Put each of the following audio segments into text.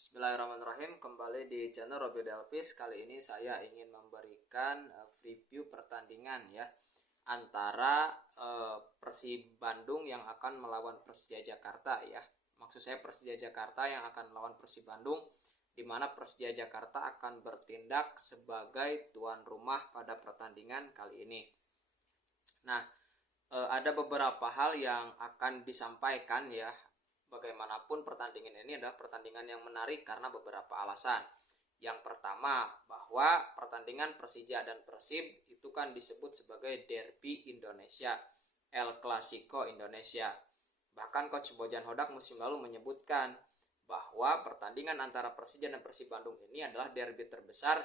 Bismillahirrahmanirrahim. Kembali di channel Robby Delpis. Kali ini saya ingin memberikan preview pertandingan ya antara Persib Bandung yang akan melawan Persija Jakarta ya. Maksud saya Persija Jakarta yang akan melawan Persib Bandung, di mana Persija Jakarta akan bertindak sebagai tuan rumah pada pertandingan kali ini. Nah, ada beberapa hal yang akan disampaikan ya. Bagaimanapun pertandingan ini adalah pertandingan yang menarik karena beberapa alasan. Yang pertama, bahwa pertandingan Persija dan Persib itu kan disebut sebagai derby Indonesia, El Clasico Indonesia. Bahkan Coach Bojan Hodak musim lalu menyebutkan bahwa pertandingan antara Persija dan Persib Bandung ini adalah derby terbesar,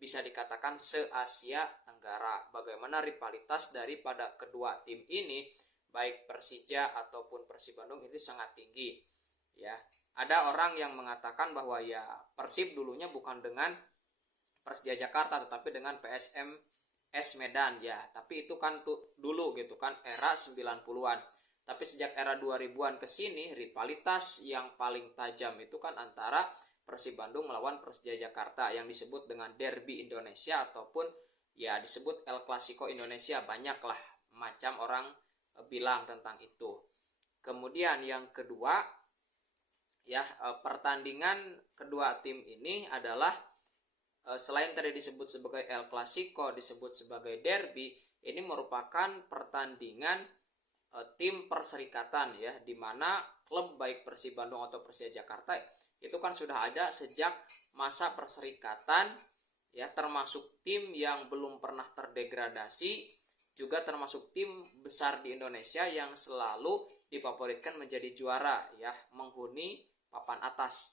bisa dikatakan se-Asia Tenggara. Bagaimana rivalitas daripada kedua tim ini, baik Persija ataupun Persib Bandung, itu sangat tinggi ya. Ada orang yang mengatakan bahwa ya Persib dulunya bukan dengan Persija Jakarta tetapi dengan PSMS Medan ya, tapi itu kan dulu gitu kan, era 90-an. Tapi sejak era 2000-an ke sini, rivalitas yang paling tajam itu kan antara Persib Bandung melawan Persija Jakarta yang disebut dengan derby Indonesia ataupun ya disebut El Clasico Indonesia. Banyaklah macam orang bilang tentang itu. Kemudian yang kedua ya, pertandingan kedua tim ini adalah selain tadi disebut sebagai El Clasico, disebut sebagai derby, ini merupakan pertandingan tim perserikatan ya, di mana klub baik Persib Bandung atau Persija Jakarta itu kan sudah ada sejak masa perserikatan ya, termasuk tim yang belum pernah terdegradasi, juga termasuk tim besar di Indonesia yang selalu difavoritkan menjadi juara ya, menghuni papan atas.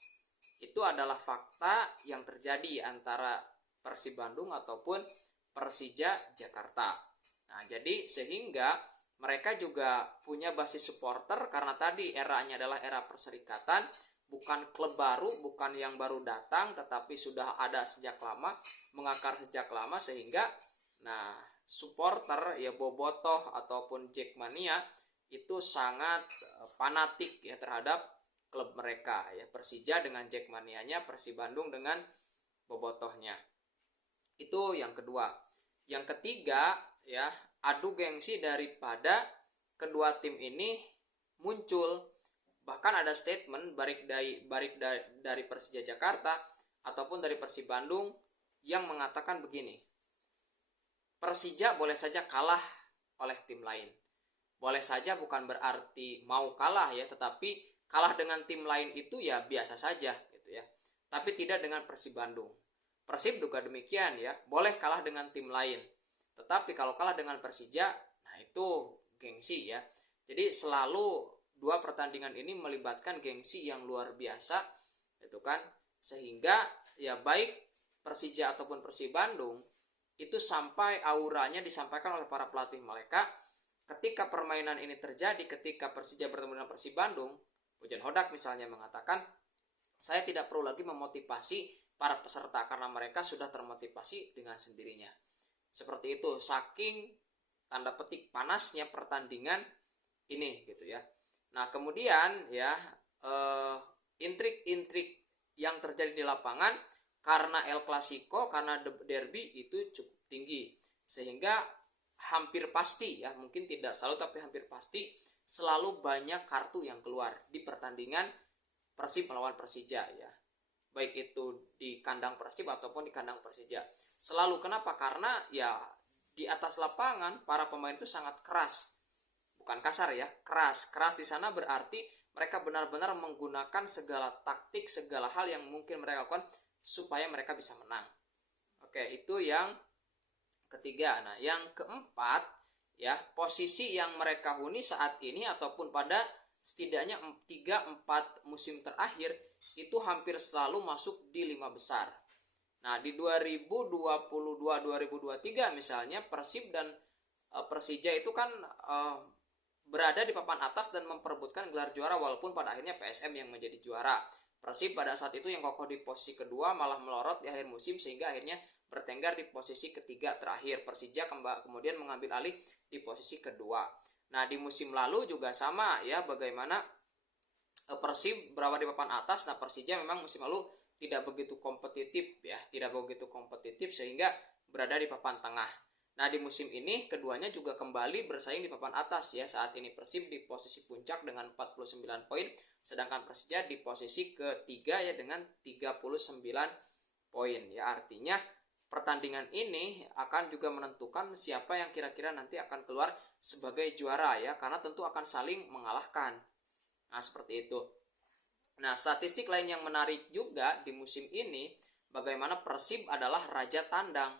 Itu adalah fakta yang terjadi antara Persib Bandung ataupun Persija Jakarta. Nah, jadi sehingga mereka juga punya basis supporter karena tadi eranya adalah era perserikatan, bukan klub baru, bukan yang baru datang, tetapi sudah ada sejak lama, mengakar sejak lama, sehingga nah supporter ya bobotoh ataupun Jackmania itu sangat fanatik ya terhadap klub mereka ya, Persija dengan Jackmanianya, Persib Bandung dengan bobotohnya. Itu yang kedua. Yang ketiga ya, adu gengsi daripada kedua tim ini muncul. Bahkan ada statement baik dari Persija Jakarta ataupun dari Persib Bandung yang mengatakan begini: Persija boleh saja kalah oleh tim lain. Boleh saja bukan berarti mau kalah ya, tetapi kalah dengan tim lain itu ya biasa saja gitu ya. Tapi tidak dengan Persib Bandung. Persib juga demikian ya, boleh kalah dengan tim lain. Tetapi kalau kalah dengan Persija, nah itu gengsi ya. Jadi selalu dua pertandingan ini melibatkan gengsi yang luar biasa gitu kan. Sehingga ya baik Persija ataupun Persib Bandung itu sampai auranya disampaikan oleh para pelatih mereka ketika permainan ini terjadi. Ketika Persija bertemu dengan Persib Bandung, Bojan Hodak misalnya mengatakan, saya tidak perlu lagi memotivasi para peserta karena mereka sudah termotivasi dengan sendirinya. Seperti itu, saking tanda petik panasnya pertandingan ini gitu ya. Nah kemudian ya, intrik-intrik yang terjadi di lapangan karena El Clasico, karena derby itu cukup tinggi, sehingga hampir pasti ya, mungkin tidak selalu tapi hampir pasti selalu banyak kartu yang keluar di pertandingan Persib melawan Persija ya, baik itu di kandang Persib ataupun di kandang Persija. Selalu. Kenapa? Karena ya di atas lapangan para pemain itu sangat keras, bukan kasar ya, keras di sana berarti mereka benar-benar menggunakan segala taktik, segala hal yang mungkin mereka lakukan supaya mereka bisa menang. Oke, itu yang ketiga. Nah, yang keempat ya, posisi yang mereka huni saat ini ataupun pada setidaknya 3-4 musim terakhir itu hampir selalu masuk di 5 besar. Nah, di 2022-2023 misalnya Persib dan Persija itu kan berada di papan atas dan memperebutkan gelar juara, walaupun pada akhirnya PSM yang menjadi juara. Persib pada saat itu yang kokoh di posisi kedua malah melorot di akhir musim sehingga akhirnya bertengger di posisi ketiga terakhir. Persija kemudian mengambil alih di posisi kedua. Nah di musim lalu juga sama ya, bagaimana Persib berada di papan atas. Nah, Persija memang musim lalu tidak begitu kompetitif ya, tidak begitu kompetitif sehingga berada di papan tengah. Nah, di musim ini keduanya juga kembali bersaing di papan atas ya. Saat ini Persib di posisi puncak dengan 49 poin, sedangkan Persija di posisi ketiga ya dengan 39 poin ya. Artinya pertandingan ini akan juga menentukan siapa yang kira-kira nanti akan keluar sebagai juara ya, karena tentu akan saling mengalahkan. Nah, seperti itu. Nah, statistik lain yang menarik juga di musim ini, bagaimana Persib adalah raja tandang.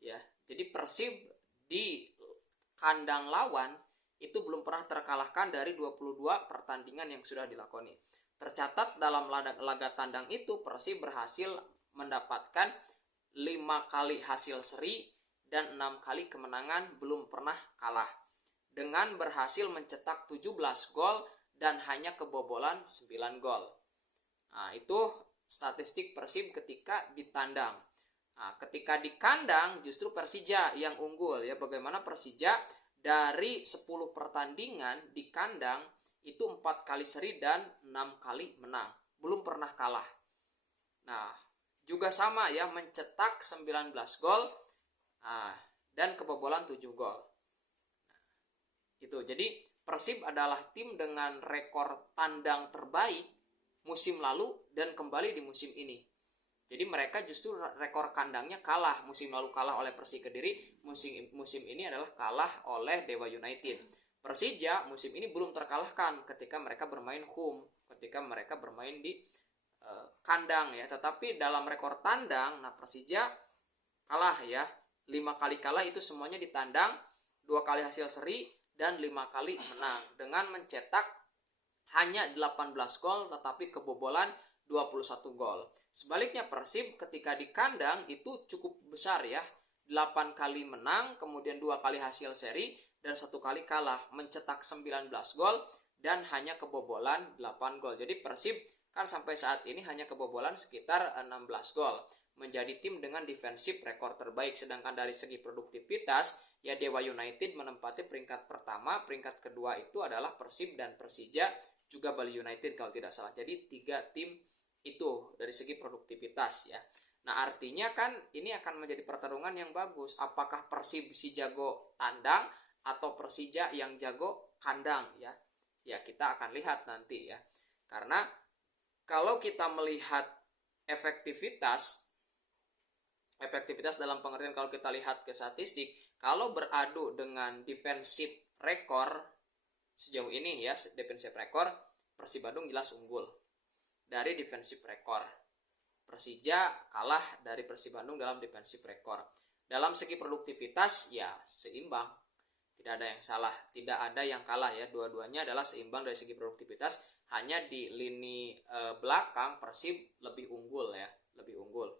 Ya, jadi Persib di kandang lawan itu belum pernah terkalahkan dari 22 pertandingan yang sudah dilakoni. Tercatat dalam laga tandang itu Persib berhasil mendapatkan 5 kali hasil seri dan 6 kali kemenangan, belum pernah kalah. Dengan berhasil mencetak 17 gol dan hanya kebobolan 9 gol. Nah, itu statistik Persib ketika ditandang. Nah, ketika di kandang justru Persija yang unggul ya. Bagaimana Persija dari 10 pertandingan di kandang itu 4 kali seri dan 6 kali menang. Belum pernah kalah. Nah, juga sama ya, mencetak 19 gol dan kebobolan 7 gol. Itu. Jadi Persib adalah tim dengan rekor tandang terbaik musim lalu dan kembali di musim ini. Jadi mereka justru rekor kandangnya kalah. Musim lalu kalah oleh Persik Kediri, musim ini adalah kalah oleh Dewa United. Persija musim ini belum terkalahkan ketika mereka bermain home, ketika mereka bermain di kandang ya. Tetapi dalam rekor tandang, nah Persija kalah ya. 5 kali kalah itu semuanya di tandang, 2 kali hasil seri dan 5 kali menang dengan mencetak hanya 18 gol tetapi kebobolan 21 gol. Sebaliknya Persib ketika di kandang itu cukup besar ya. 8 kali menang, kemudian 2 kali hasil seri dan 1 kali kalah, mencetak 19 gol dan hanya kebobolan 8 gol. Jadi Persib kan sampai saat ini hanya kebobolan sekitar 16 gol. Menjadi tim dengan defensif rekor terbaik. Sedangkan dari segi produktivitas ya Dewa United menempati peringkat pertama, peringkat kedua itu adalah Persib dan Persija, juga Bali United kalau tidak salah. Jadi 3 tim itu dari segi produktivitas ya. Nah, artinya kan ini akan menjadi pertarungan yang bagus. Apakah Persib si jago tandang atau Persija yang jago kandang ya? Ya, kita akan lihat nanti ya. Karena kalau kita melihat efektivitas dalam pengertian kalau kita lihat ke statistik, kalau beradu dengan defensive rekor sejauh ini ya, defensive rekor Persib Bandung jelas unggul dari defensive rekor. Persija kalah dari Persib Bandung dalam defensive rekor. Dalam segi produktivitas ya seimbang. Tidak ada yang salah, tidak ada yang kalah ya. Dua-duanya adalah seimbang dari segi produktivitas. Hanya di lini belakang Persib lebih unggul ya, lebih unggul.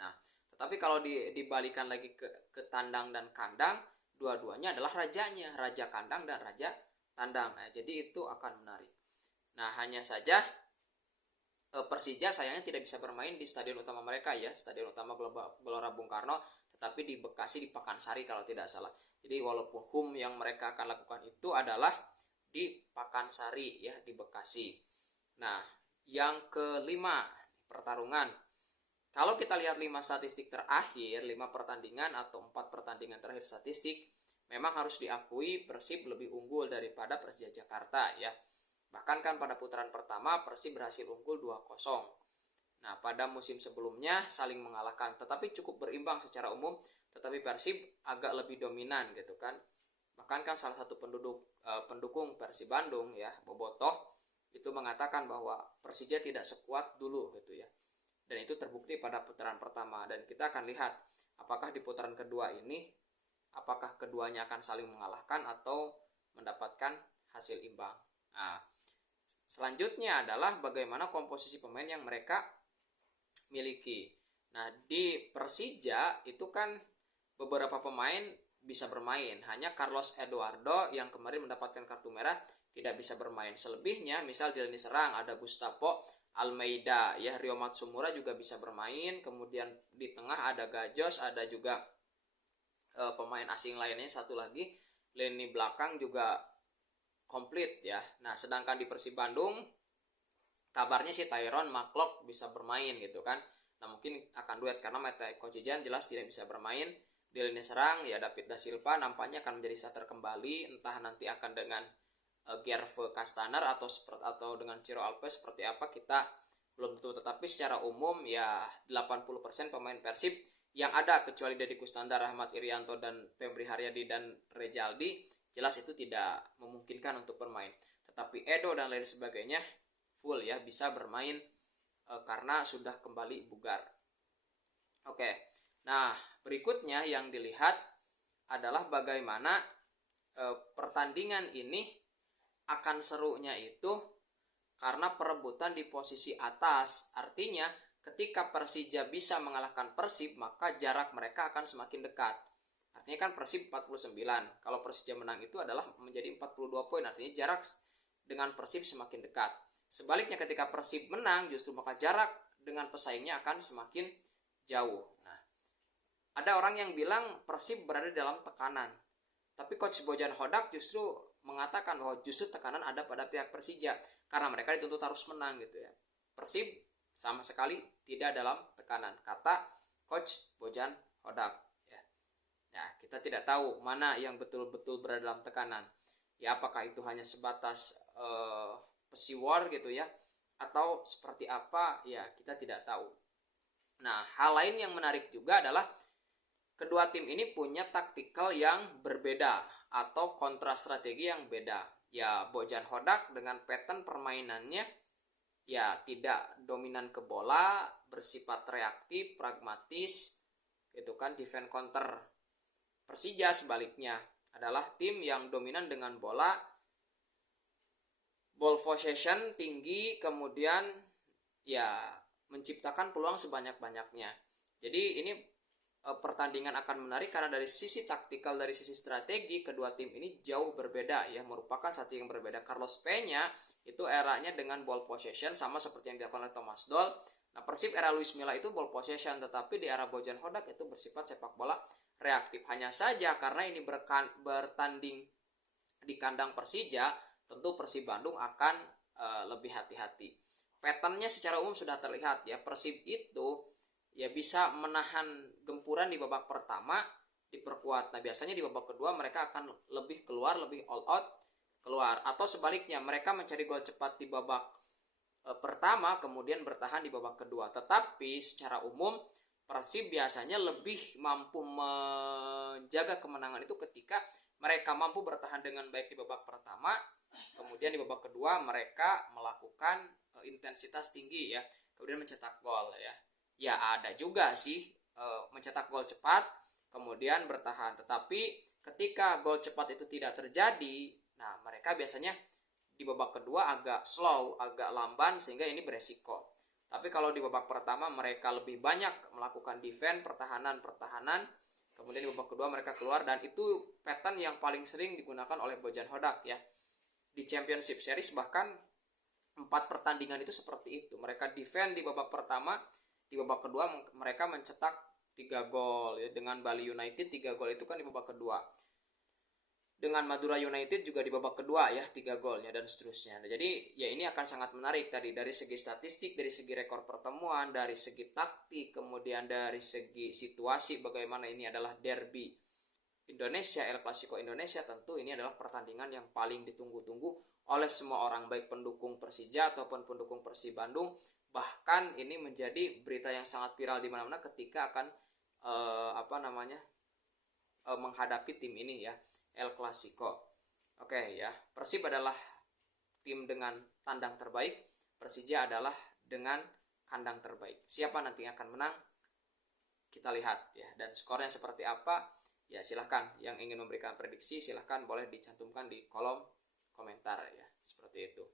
Nah, tetapi kalau dibalikan lagi ke tandang dan kandang, dua-duanya adalah rajanya, raja kandang dan raja tandang. Nah, jadi itu akan menarik. Nah, hanya saja Persija sayangnya tidak bisa bermain di stadion utama mereka ya, stadion utama Gelora Bung Karno, tetapi di Bekasi, di Pakansari kalau tidak salah. Jadi walaupun home yang mereka akan lakukan itu adalah di Pakansari ya, di Bekasi. Nah, yang kelima pertarungan. Kalau kita lihat 5 statistik terakhir, 5 pertandingan atau 4 pertandingan terakhir statistik, memang harus diakui Persib lebih unggul daripada Persija Jakarta ya. Bahkan kan pada putaran pertama Persib berhasil unggul 2-0. Nah, pada musim sebelumnya saling mengalahkan, tetapi cukup berimbang secara umum, tetapi Persib agak lebih dominan gitu kan. Bahkan kan salah satu pendukung Persib Bandung ya, Bobotoh, itu mengatakan bahwa Persija tidak sekuat dulu gitu ya. Dan itu terbukti pada putaran pertama, dan kita akan lihat apakah di putaran kedua ini apakah keduanya akan saling mengalahkan atau mendapatkan hasil imbang. Nah, selanjutnya adalah bagaimana komposisi pemain yang mereka miliki. Nah, di Persija itu kan beberapa pemain bisa bermain. Hanya Carlos Eduardo yang kemarin mendapatkan kartu merah tidak bisa bermain. Selebihnya misal di lini serang ada Gustavo Almeida ya, Rio Matsumura juga bisa bermain. Kemudian di tengah ada Gajos, ada juga pemain asing lainnya satu lagi. Lini belakang juga komplit ya. Nah, sedangkan di Persib Bandung kabarnya si Tyrone McLoughlin bisa bermain gitu kan. Nah mungkin akan duet karena Matej Kocijan jelas tidak bisa bermain di lini serang. Ya David Da Silva nampaknya akan menjadi starter kembali, entah nanti akan dengan Gerve Kastaner atau dengan Ciro Alves seperti apa kita belum tentu, tetapi secara umum ya 80% pemain Persib yang ada kecuali Deddy Kusnandar, Ahmad Irianto dan Febri Haryadi dan Rejaldi jelas itu tidak memungkinkan untuk bermain. Tetapi Edo dan lain sebagainya full ya bisa bermain karena sudah kembali bugar. Oke. Nah, berikutnya yang dilihat adalah bagaimana pertandingan ini akan serunya itu karena perebutan di posisi atas. Artinya ketika Persija bisa mengalahkan Persib, maka jarak mereka akan semakin dekat. Artinya kan Persib 49. Kalau Persija menang itu adalah menjadi 42 poin. Artinya jarak dengan Persib semakin dekat. Sebaliknya ketika Persib menang, justru maka jarak dengan pesaingnya akan semakin jauh. Nah, ada orang yang bilang Persib berada dalam tekanan. Tapi Coach Bojan Hodak justru mengatakan bahwa justru tekanan ada pada pihak Persija karena mereka dituntut harus menang gitu ya. Persib sama sekali tidak dalam tekanan, kata Coach Bojan Hodak ya. Ya, kita tidak tahu mana yang betul-betul berada dalam tekanan. Ya, apakah itu hanya sebatas pesiwar gitu ya, atau seperti apa ya, kita tidak tahu. Nah, hal lain yang menarik juga adalah kedua tim ini punya taktikal yang berbeda atau kontra strategi yang beda. Ya, Bojan Hodak dengan pattern permainannya ya tidak dominan ke bola, bersifat reaktif, pragmatis, gitu kan, defense counter. Persija sebaliknya adalah tim yang dominan dengan bola, ball possession tinggi, kemudian ya menciptakan peluang sebanyak-banyaknya. Jadi ini pertandingan akan menarik karena dari sisi taktikal, dari sisi strategi kedua tim ini jauh berbeda ya, merupakan satu yang berbeda. Carlos Peña itu eranya dengan ball possession sama seperti yang dilakukan oleh Thomas Doll. Nah, Persib era Luis Milla itu ball possession, tetapi di era Bojan Hodak itu bersifat sepak bola reaktif. Hanya saja karena ini bertanding di kandang Persija, tentu Persib Bandung akan lebih hati-hati. Patternnya secara umum sudah terlihat ya, Persib itu ya bisa menahan gempuran di babak pertama, diperkuat. Nah, biasanya di babak kedua mereka akan lebih keluar, lebih all out keluar, atau sebaliknya mereka mencari gol cepat di babak pertama kemudian bertahan di babak kedua. Tetapi secara umum Persib biasanya lebih mampu menjaga kemenangan itu ketika mereka mampu bertahan dengan baik di babak pertama, kemudian di babak kedua mereka melakukan intensitas tinggi ya, kemudian mencetak gol ya. Ya ada juga sih mencetak gol cepat kemudian bertahan, tetapi ketika gol cepat itu tidak terjadi, nah mereka biasanya di babak kedua agak slow, agak lamban, sehingga ini beresiko. Tapi kalau di babak pertama mereka lebih banyak melakukan defense, pertahanan, kemudian di babak kedua mereka keluar, dan itu pattern yang paling sering digunakan oleh Bojan Hodak ya. Di Championship Series bahkan 4 pertandingan itu seperti itu. Mereka defense di babak pertama, di babak kedua mereka mencetak 3 gol ya. Dengan Bali United 3 gol itu kan di babak kedua. Dengan Madura United juga di babak kedua ya 3 golnya dan seterusnya. Nah, jadi ya ini akan sangat menarik tadi dari segi statistik, dari segi rekor pertemuan, dari segi taktik, kemudian dari segi situasi bagaimana ini adalah derby Indonesia, El Clasico Indonesia. Tentu ini adalah pertandingan yang paling ditunggu-tunggu oleh semua orang, baik pendukung Persija ataupun pendukung Persib Bandung. Bahkan ini menjadi berita yang sangat viral di mana-mana ketika akan menghadapi tim ini ya, El Clasico. Oke ya, Persib adalah tim dengan tandang terbaik, Persija adalah dengan kandang terbaik. Siapa nanti yang akan menang? Kita lihat ya, dan skornya seperti apa? Ya silahkan yang ingin memberikan prediksi silahkan boleh dicantumkan di kolom komentar ya, seperti itu.